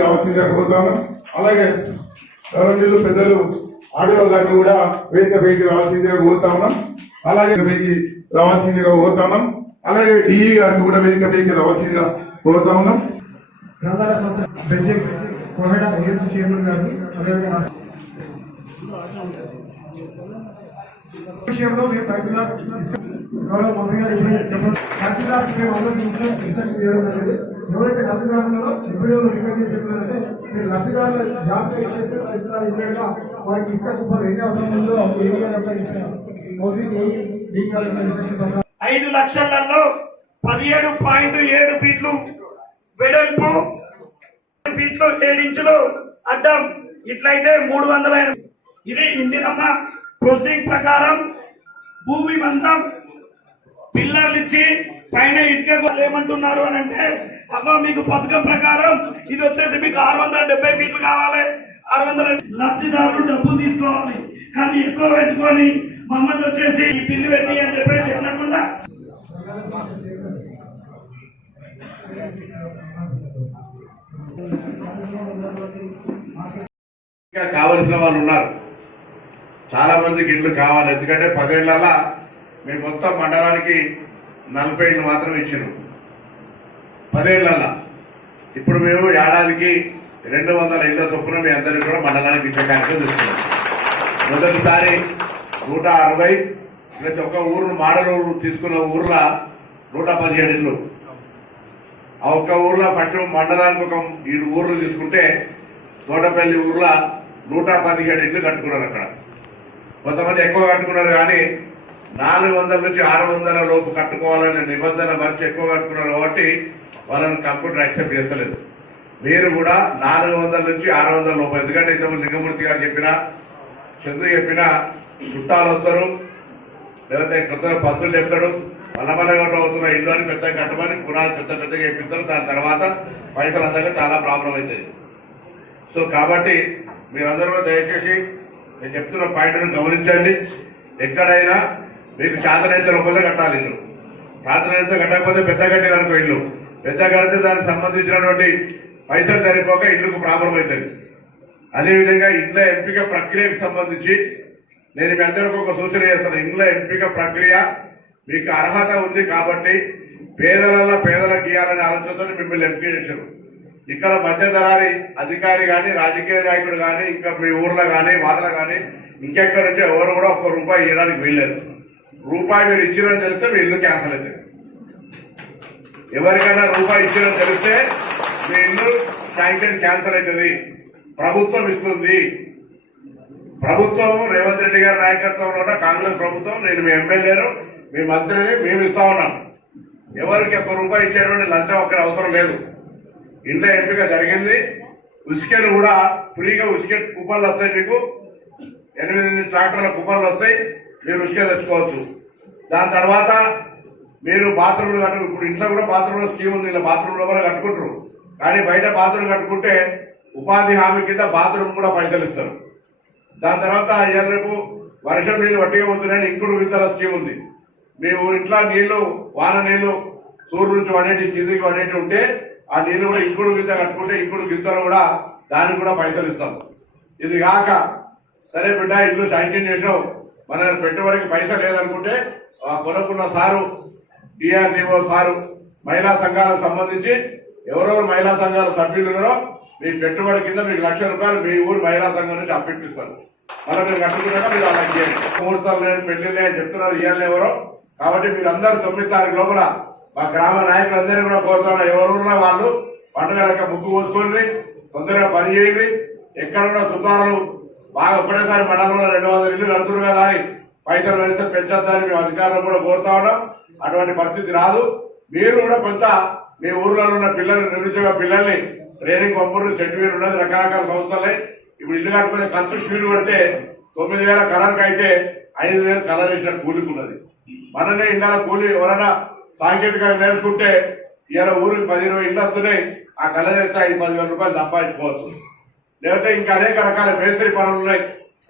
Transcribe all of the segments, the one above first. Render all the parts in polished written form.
రావాల్సిందిగా కోరుతాను. అలాగే గవర్నమెంట్ పెద్దలు ఆడియో గారిని కూడా వేదిక పైకి రావాల్సిందిగా కోరుతా ఉన్నాం. అలాగే పైకి రావాల్సిందిగా కోరుతా ఉన్నాం. అలాగే డిఈ గారిని కూడా వేదిక పైకి రావాల్సిందిగా కోరుతా ఉన్నాం. గ్రంథాలయ సంస్థ బెంజింగ్ కోహెడా ఏఎంసీ చైర్మన్ గారిని అదేవిధంగా విషయంలో మేము తహసీల్దార్ గౌరవ మంత్రి గారు ఇప్పుడే చెప్పండి. తహసీల్దార్ మేము అందరికీ ఇన్స్ట్రక్షన్ చేయడం జరిగింది. ఎవరైతే లబ్ధిదారులలో ఇప్పుడు రిక్వెస్ట్ చేసేదంటే మీరు లబ్ధిదారుల జాబితా ఇచ్చేస్తే తహసీల్దార్ ఇమ్మీడియట్ గా వారికి ఇసుక కుప్పలు ఎన్ని అవసరం ఉందో ఏరియా హౌసింగ్ ఇన్స్ట్రక్షన్ 5 లక్షలలో 17.7 ఫీట్లు వెడల్పు ఫీట్లు 7 ఇంచులు అడ్డం ఇట్లయితే 300. ఇది ఇందిరమ్మ ప్రొసీడింగ్ ప్రకారం భూమి మందం పిల్లర్లు ఇచ్చి పైన ఇటుక ఏమంటున్నారు అని అంటే అబ్బా మీకు పథకం ప్రకారం ఇది వచ్చేసి మీకు 670 ఫీట్లు కావాలి. 600 లబ్ధిదారులు డబ్బులు తీసుకోవాలి. కానీ ఎక్కువ పెట్టుకొని మమ్మల్ని వచ్చేసి ఈ బిల్లు పెట్టి అని చెప్పేసి అనకుండా కావలసిన వాళ్ళు ఉన్నారు. చాలా మందికి ఇళ్ళు కావాలి. ఎందుకంటే 10 ఏళ్లలో మేము మొత్తం మండలానికి 40 ఇళ్ళు మాత్రం ఇచ్చినాం 10 ఏళ్లలో. ఇప్పుడు మేము ఏడాదికి 200 ఇళ్ల చొప్పున మీ అందరికీ కూడా మండలానికి ఇచ్చే కార్యక్రమం చేస్తున్నాం. మొదటిసారి 160 ప్లస్ ఒక ఊరు మాడలూరు తీసుకున్న ఊర్లో 117 ఇళ్ళు. ఆ ఒక్క ఊర్లో పట్టు మండలానికి ఒక 7 ఊర్లు తీసుకుంటే తోటపల్లి ఊర్లో 117 ఇళ్ళు కట్టుకున్నారు. అక్కడ కొంతమంది ఎక్కువ కట్టుకున్నారు కానీ 400 నుంచి 600 లోపు కట్టుకోవాలనే నిబంధన మర్చి ఎక్కువ కట్టుకున్నారు కాబట్టి వాళ్ళని కంప్యూటర్ యాక్సెప్ట్ చేస్తలేదు. మీరు కూడా 400 నుంచి 600 లోపు, ఎందుకంటే ఇంతకుముందు లింగమూర్తి గారు చెప్పినా చంద్ర చెప్పినా చుట్టాలు వస్తారు, లేకపోతే కొత్తగా పద్ధతులు చెప్తాడు, మల్లమల్లగా అవుతున్న ఇల్లు అని పెద్దగా కట్టమని పునాది పెద్దగా చెప్పిస్తారు. దాని తర్వాత పైసలు అందరికీ చాలా ప్రాబ్లం అవుతుంది. సో కాబట్టి మీరందరూ దయచేసి నేను చెప్తున్న పాయింట్ను గమనించండి. ఎక్కడైనా మీకు శాతనైతే రూపాయలే కట్టాలి ఇల్లు. శాతనైతే కట్టకపోతే పెద్ద కట్టిననుకో ఇల్లు, పెద్ద కడితే దానికి సంబంధించినటువంటి పైసలు సరిపోక ఇల్లుకు ప్రాబ్లం అవుతుంది. అదేవిధంగా ఇండ్ల ఎంపిక ప్రక్రియకు సంబంధించి నేను మీ అందరికీ ఒక సూచన చేస్తాను. ఇండ్ల ఎంపిక ప్రక్రియ మీకు అర్హత ఉంది కాబట్టి పేదలకు ఇవ్వాలనే ఆలోచనతో మిమ్మల్ని ఎంపిక చేశారు. ఇక్కడ మధ్యధరారి అధికారి కానీ రాజకీయ నాయకుడు కానీ ఇంకా మీ ఊర్లో కానీ వాళ్ళలో కానీ ఇంకెక్కడి నుంచి ఎవరు కూడా ₹1 ఇవ్వడానికి వీల్లేదు. రూపాయి మీరు ఇచ్చిరని తెలిస్తే మీ ఇల్లు క్యాన్సల్ అవుతుంది. ఎవరికైనా రూపాయి ఇచ్చిరని తెలిస్తే మీ ఇల్లు శాంక్షన్ క్యాన్సల్ అవుతుంది. ప్రభుత్వం ఇస్తుంది. ప్రభుత్వం రేవంత్ రెడ్డి గారి నాయకత్వంలో ఉన్న కాంగ్రెస్ ప్రభుత్వం, నేను మీ ఎమ్మెల్యేను మీ మంత్రిని మేము ఇస్తా ఉన్నాం. ఎవరికి ₹1 ఇచ్చేటువంటి లంచం అక్కడ అవసరం లేదు. ఇండ్ల ఎంపిక జరిగింది. ఉసుకలు కూడా ఫ్రీగా ఉసుక కుప్పన్లు వస్తాయి. మీకు 8 ట్రాక్టర్ల కుప్పన్లు వస్తాయి. మీరు ఉసుక తెచ్చుకోవచ్చు. దాని తర్వాత మీరు బాత్రూమ్లు ఇప్పుడు ఇంట్లో కూడా బాత్రూమ్ల స్కీమ్ ఉంది. ఇలా బాత్రూమ్ లోపల కట్టుకుంటారు. కానీ బయట బాత్రూమ్ కట్టుకుంటే ఉపాధి హామీ కింద బాత్రూమ్ కూడా పైసలు ఇస్తారు. దాని తర్వాత రేపు వర్షం నీళ్లు వట్టిగా పోతున్నాయని ఇంకుడు విత్తల స్కీమ్ ఉంది. మీ ఇంట్లో నీళ్లు వాన నీళ్లు సూర్యు నుంచి పడేటి కిందికి పడేటి ఉంటే ఆ నీళ్లు కూడా ఇంకుడు గింత కట్టుకుంటే ఇంకుడు గింతలు కూడా దానికి కూడా పైసలు ఇస్తాం. ఇది కాక సరే బిడ్డ ఇల్లు శాంక్షన్ చేసాం, మన పెట్టుబడికి పైసలు లేదనుకుంటే ఆ కొనుక్కున్న సారు టీఆర్డీఓ సారు మహిళా సంఘాలకు సంబంధించి ఎవరెవరు మహిళా సంఘాల సభ్యులు ఉన్నారో మీ పెట్టుబడి కింద మీకు ₹1,00,000 మీ ఊరు మహిళా సంఘం నుంచి అప్పిస్తారు. మళ్ళీ మీరు కట్టుకున్నాక మీరు అలా చేయండి. ముహూర్తాలు లేని పెళ్లిళ్ళే అని చెప్తున్నారు ఇవ్వాలి ఎవరో. కాబట్టి మీరు అందరూ 9 తారీఖు లోపల మా గ్రామ నాయకులందరినీ కూడా కోరుతున్నా, ఎవరూరులో వాళ్ళు పండుగ లెక్క ముగ్గు పోసుకోండి, తొందరగా పని చేయండి. ఎక్కడ కూడా సుతారాలు బాగా ఒక్కటేసారి మండలంలో 200 ఇల్లు కడుతున్నారు కదా అని పైసలు వెళ్తే పెంచొద్దని మేము అధికారులు కూడా కోరుతా ఉన్నాం. అటువంటి పరిస్థితి రాదు. మీరు కూడా కొంత మీ ఊర్లలో ఉన్న పిల్లల్ని, నిరుద్యోగ పిల్లల్ని ట్రైనింగ్ పంపుడు సెంటిమీర్ ఉన్నది. రకరకాల సంస్థలే ఇప్పుడు ఇల్లు కట్టుకునే కన్స్ట్రక్షన్ పెడితే 9,000 కలర్కి అయితే 5,000 కలర్ వేసిన కూలికి ఉన్నది. మననే ఇండాల కూలి ఎవరైనా సాంకేతికంగా నేర్చుకుంటే ఇవాళ ఊరికి 10-20 ఇళ్ళు వస్తున్నాయి. ఆ కలర్ వేస్తే ₹5,000-10,000 సంపాదించుకోవచ్చు. లేకపోతే ఇంకా అనేక రకాల మేస్త్రి పనులు ఉన్నాయి.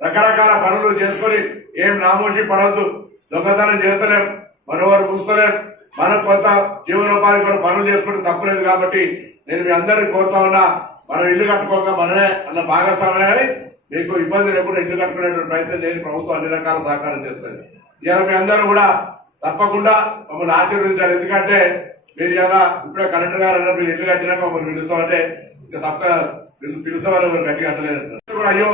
రకరకాల పనులు చేసుకుని ఏం నామోషి పడవద్దు. దొంగతనం చేస్తలేం, మనవారు పూస్తలేం, మనం కొంత జీవనోపాధి కూడా పనులు చేసుకుంటే తప్పలేదు కాబట్టి నేను మీ అందరినీ కోరుతా ఉన్నా, మనం ఇల్లు కట్టుకోక మనమే అన్న భాగస్వామ్యాన్ని మీకు ఇబ్బంది లేకుండా ఇల్లు కట్టుకునేటువంటి ప్రయత్నం చేసి ప్రభుత్వం అన్ని రకాల సహకారం చేస్తుంది. ఇవాళ మీ అందరూ కూడా తప్పకుండా మమ్మల్ని ఆశీర్వదించాలి. ఎందుకంటే మీరు ఇలా ఇప్పుడే కలెక్టర్ గారు అన్నారు మీరు ఇల్లు కట్టినాక మమ్మల్ని పిలుస్తామంటే ఇంకా తప్ప పిలుస్తామని గట్టి కట్టలేదు. అయ్యో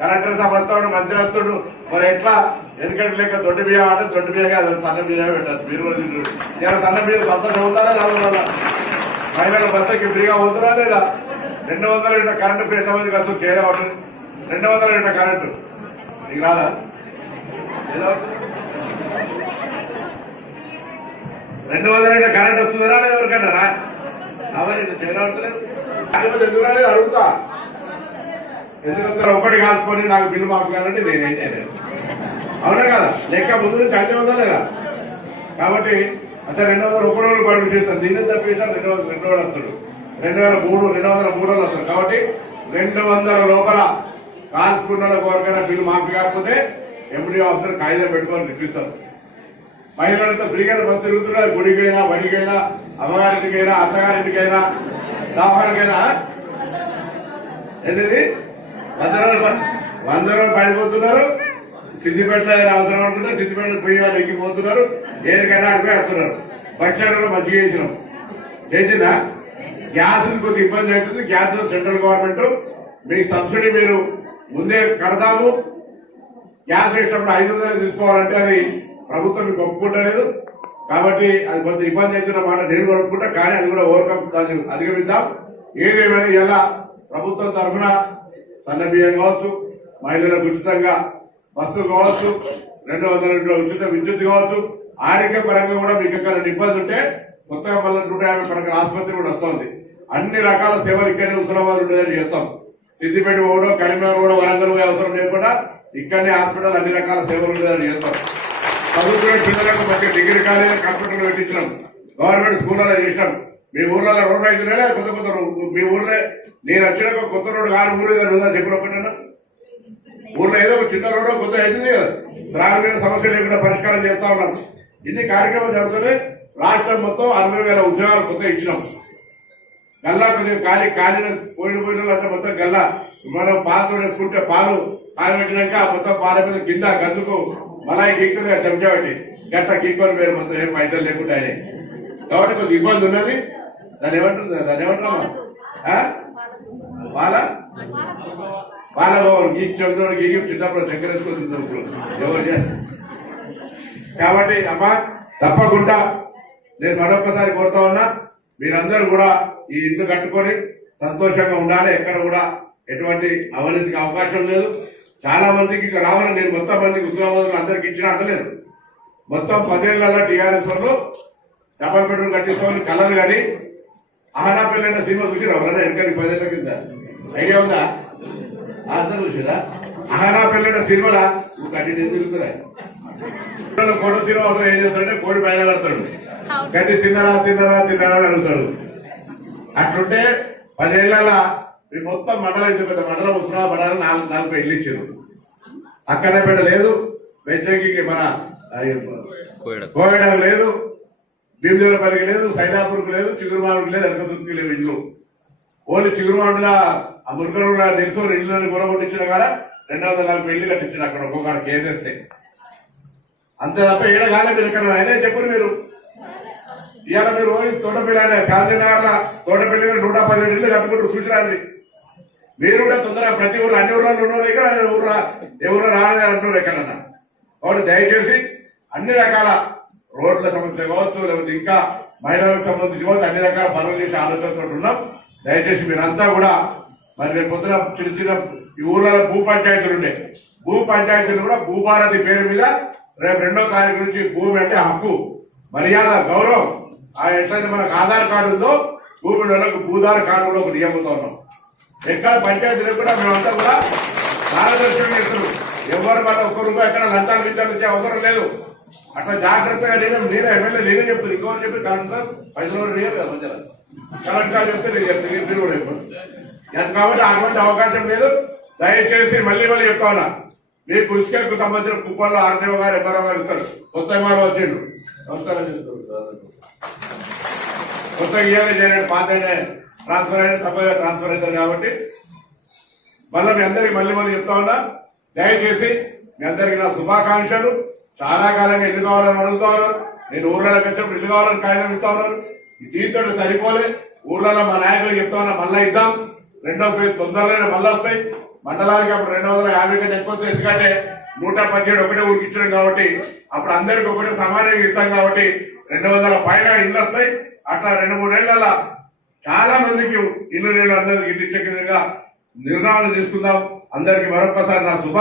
కలెక్టర్ సభ వస్తాడు, మంత్రి వస్తాడు, మరి ఎట్లా ఎందుకంటే లేక దొడ్డు బియ్యం అంటే దొడ్డు బియ్యం కాదు సన్న బియ్యమే పెట్టదు. మీరు కూడా తింటారు. ఇలా సన్న బియ్యం సంతోషం అవుతారా చదువుతారా? మహిళల బస్సుకి ఫ్రీగా అవుతున్నా లేదా? 200 యూనిట్ల కరెంటు ఫ్రీ ఎంతమందికి వస్తుంది? చేయవచ్చు 200 యూనిట్ల కరెంటు నీకు రాదా? 200 యూనిట్ల కరెంట్ వస్తుందా లేదా? ఎవరికన్నా రా చేయలేదు. ఎందుకు రాలేదు అడుగుతా. ఎందుకు ఒకటి కాల్చుకొని నాకు బిల్లు మాఫ్ కావాలంటే నేనేం చేయలేదు. అవునా కదా? లెక్క ముందు నుంచి అంతే ఉందా లేదా? కాబట్టి అంతే 200 ఒకటి పర్మిషన్ ఇస్తాను. నిన్ను తప్పించాను 200 వస్తాడు. 203 వస్తాడు. కాబట్టి 200 లోపల కాల్చుకున్న కోరికైనా బిల్లు మాఫీ కాకపోతే ఎండి ఆఫీసర్ కాగితం పెట్టుకొని ఇప్పిస్తారు. మహిళలంతా ఫ్రీగానే బస్సు తిరుగుతున్నారు. గుడికైనా, బడికైనా, అమ్మగారింటికైనా, అత్తగారింటికైనా, దావానికైనా. ఏంటండి 100 రోజులు పడిపోతున్నారు. సిద్దిపేటలో అవసరం అనుకుంటే సిద్దిపేట పోయి వాళ్ళు ఎక్కిపోతున్నారు. ఏరికైనా అడిపోయి వస్తున్నారు. పక్షాలు మంచిగా చేసిందా? గ్యాస్ కొద్దిగా ఇబ్బంది అవుతుంది. గ్యాస్ సెంట్రల్ గవర్నమెంట్ మీకు సబ్సిడీ మీరు ముందే కడతాము. గ్యాస్ వేసినప్పుడు 500 తీసుకోవాలంటే అది ప్రభుత్వం మీకు ఒప్పుకుంటలేదు. కాబట్టి అది కొంత ఇబ్బంది అవుతున్న మాట నేను ఒప్పుకుంటా. కానీ అది కూడా ఓవర్కమ్ దాన్ని అధిగమిద్దాం. ఏదేమైనా ఇలా ప్రభుత్వం తరఫున సన్న బియ్యం కావచ్చు, మహిళలకు ఉచితంగా బస్సు కావచ్చు, 200 యూనిట్ల ఉచిత విద్యుత్ కావచ్చు, ఆరోగ్య పరంగా కూడా మీకు ఎక్కడ ఇబ్బంది ఉంటే కొత్తగా మళ్ళీ 150 పడకల ఆసుపత్రి కూడా వస్తుంది. అన్ని రకాల సేవలు ఇక్కడనే హుస్నాబాద్ ఉండేదని చేస్తాం. సిద్దిపేట కూడా, కరీంనగర్ కూడా, వరంగల్ పోయే అవసరం లేకుండా ఇక్కడనే హాస్పిటల్ అన్ని రకాల సేవలు ఉండేదని చేస్తాం. చదువుకునే పిల్లలకు ప్రతి డిగ్రీ కాలేజీ కంప్యూటర్లు పెట్టించినాం. గవర్నమెంట్ స్కూళ్ళలో చేసినాం. మీ ఊర్లలో రోడ్లు అవుతున్నాయా? కొత్త కొత్త మీ ఊర్లో నేను వచ్చినాక కొత్త రోడ్డు కాని ఊరు ఏదైనా చెప్పిన ఒకటేనా? ఊర్లో ఏదో ఒక చిన్న రోడ్డు కొత్త అవుతుంది కదా. త్రాగునీళ్ళ సమస్య లేకుండా పరిష్కారం చేస్తా ఉన్నాం. ఇన్ని కార్యక్రమాలు జరుగుతున్నాయి. రాష్ట్రం మొత్తం 60,000 ఉద్యోగాలు కొత్త ఇచ్చినాం. గల్లా కొద్దిగా కాలిన పోయిన అంతా మొత్తం గల్లా మనం పాలతో వేసుకుంటే పాలు కాయబెట్టినాక మొత్తం పాల మీద కింద గందుకు మలాయి గీక్కుగా చెంచా పెట్టి గట్ట గీక్కొని వేరు మొత్తం ఏం పైసలు లేకుండా ఆయన. కాబట్టి కొద్దిగా ఇబ్బంది ఉన్నది. దాన్ని ఏమంటున్నామా? పాలగోవరం గీక్ చెంచోడు గీకి చిన్నప్పుడు చక్కెర వేసుకొని ఎవరు చేస్తారు. కాబట్టి అమ్మా తప్పకుండా నేను మరొకసారి కోరుతా ఉన్నా, మీరందరూ కూడా ఈ ఇల్లు కట్టుకొని సంతోషంగా ఉండాలి. ఎక్కడ కూడా ఎటువంటి అవినీతికి అవకాశం లేదు. చాలా మందికి ఇక రావాలని నేను మొత్తం మందికి ఉద్యోగాలు అందరికి ఇచ్చినా అంటలేదు. మొత్తం 10 ఏళ్ళ టీఆర్ఎస్ వాళ్ళు డబల్ బెడ్రూమ్ కట్టిస్తామని కలలు కానీ ఆహనా పెళ్ళైన సినిమా చూసి రావాలన్నా ఎందుకని 10 ఏళ్ల కింద ఐడియా ఉందా? అందరూ చూసిరా? ఆహనా పెళ్ళైన సినిమాలా నువ్వు కట్టి తిరుగుతురా. కోడి సినిమా అవసరం ఏం చేస్తాడంటే కోడి పైన కడతాడు, గడ్డి తిన్నరా అని అడుగుతాడు. అట్లుంటే 10 ఏళ్ళ మీ మొత్తం మండలం ఇంత పెద్ద మండలం ఉస్మానా పడాలని 40 ఇల్లు ఇచ్చారు. అక్కడపేట లేదు, వెచ్చకి మన కోవిడ లేదు, భీమదేవరపల్లికి లేదు, సైదాపూర్కి లేదు, చిగురుమాడుకి లేదు, అరకతుర్తికి లేవు ఇల్లు. ఓన్లీ చిగురుమాడుల ఆ మురుగంలో నిలుసుకుని ఇల్లుని కూరగొట్టించిన కాడ 240 ఇల్లు కట్టించిన అక్కడ ఒక్కొక్క కేసేస్తే అంతే తప్ప ఏడగానే మీరు ఇక్కడ అయినా చెప్పరు. మీరు ఇవాళ మీరు తోటపల్లి కాజీనగర్ల తోటపల్లిలో 117 ఇల్లు కట్టుకుంటూ చూసిరండి. మీరు కూడా తొందరగా ప్రతి ఊర్లో అన్ని ఊర్లలో ఉన్నారు. ఇక్కడ ఎవరు రాలేదని అంటున్నారు ఎక్కడన్నా. కాబట్టి దయచేసి అన్ని రకాల రోడ్ల సమస్య కావచ్చు, లేకపోతే ఇంకా మహిళలకు సంబంధించి కావచ్చు, అన్ని రకాల పనులు చేసే ఆలోచనతో ఉన్నాం. దయచేసి మీరంతా కూడా మరి రేపు పొద్దున చిన్న చిన్న ఈ ఊర్లలో భూ పంచాయతీలు ఉండే భూ పంచాయతీలు కూడా భూభారతి పేరు మీద రేపు 2వ తారీఖు నుంచి భూమి అంటే హక్కు, మర్యాద, గౌరవం ఎట్లయితే మనకు ఆధార్ కార్డు ఉందో భూమి వాళ్ళకు భూధార కార్డు కూడా ఒక నియమంతో ఉన్నాం. ఎక్కడ పంచాయతీలు కూడా మేమంతా కూడా మార్గదర్శనం చేస్తున్నాం. ఎవరు మన ఒక్క రూపాయి ఎక్కడ లంచాలు గించాలు ఇచ్చే అవసరం లేదు. అట్లా జాగ్రత్తగా నేనే ఎమ్మెల్యే నేనే చెప్తాను. ఇంకోరు చెప్పి కలెక్టర్ పైసలు లేదు కదా మధ్యలో కలెక్టర్ చెప్తే నేను చెప్తాను. మీరు కూడా చెప్పాను కాబట్టి అటువంటి అవకాశం లేదు. దయచేసి మళ్ళీ చెప్తా ఉన్నా, మీకు ఇసుకకు సంబంధించిన కుప్పల్లో ఆర్టీఓ గారు ఎంఆర్ఓ గారు ఇస్తారు. కొత్త ఎంఆర్ఓ వచ్చిండు, నమస్కారం చేసుకోవచ్చు. కొత్తగా ఇయ్యాలి చేయలేదు, పాత ట్రాన్స్ఫర్ అయినా తప్పగా ట్రాన్స్ఫర్ అవుతారు కాబట్టి మళ్ళీ మీ అందరికి మళ్ళీ చెప్తా ఉన్నా, దయచేసి మీ అందరికి నా శుభాకాంక్షలు. చాలా కాలంగా ఇల్లు కావాలని అడుగుతా ఉన్నారు. నేను ఊర్లలోకి వచ్చినప్పుడు ఇల్లు కావాలని కాగితం ఇస్తా ఉన్నారు. దీంతో సరిపోలే. ఊర్లలో మా నాయకులు చెప్తా ఉన్నా, మళ్ళీ ఇద్దాం. రెండో ఫేజ్ తొందరలోనే మళ్ళీ వస్తాయి. మండలానికి అప్పుడు 250 కంటే ఎక్కువ వస్తాయి. ఎందుకంటే 117 ఒకటే ఊరికి ఇచ్చినాం కాబట్టి అప్పుడు అందరికి ఒకటే సమానంగా ఇస్తాం కాబట్టి 200 పైన ఇల్లు వస్తాయి. అట్లా 2-3 ఏళ్లలో చాలా మందికి ఇల్లు నీళ్ళు అందరికి ఇచ్చే విధంగా నిర్ణయాలు తీసుకుందాం. అందరికి మరొకసారి నా శుభ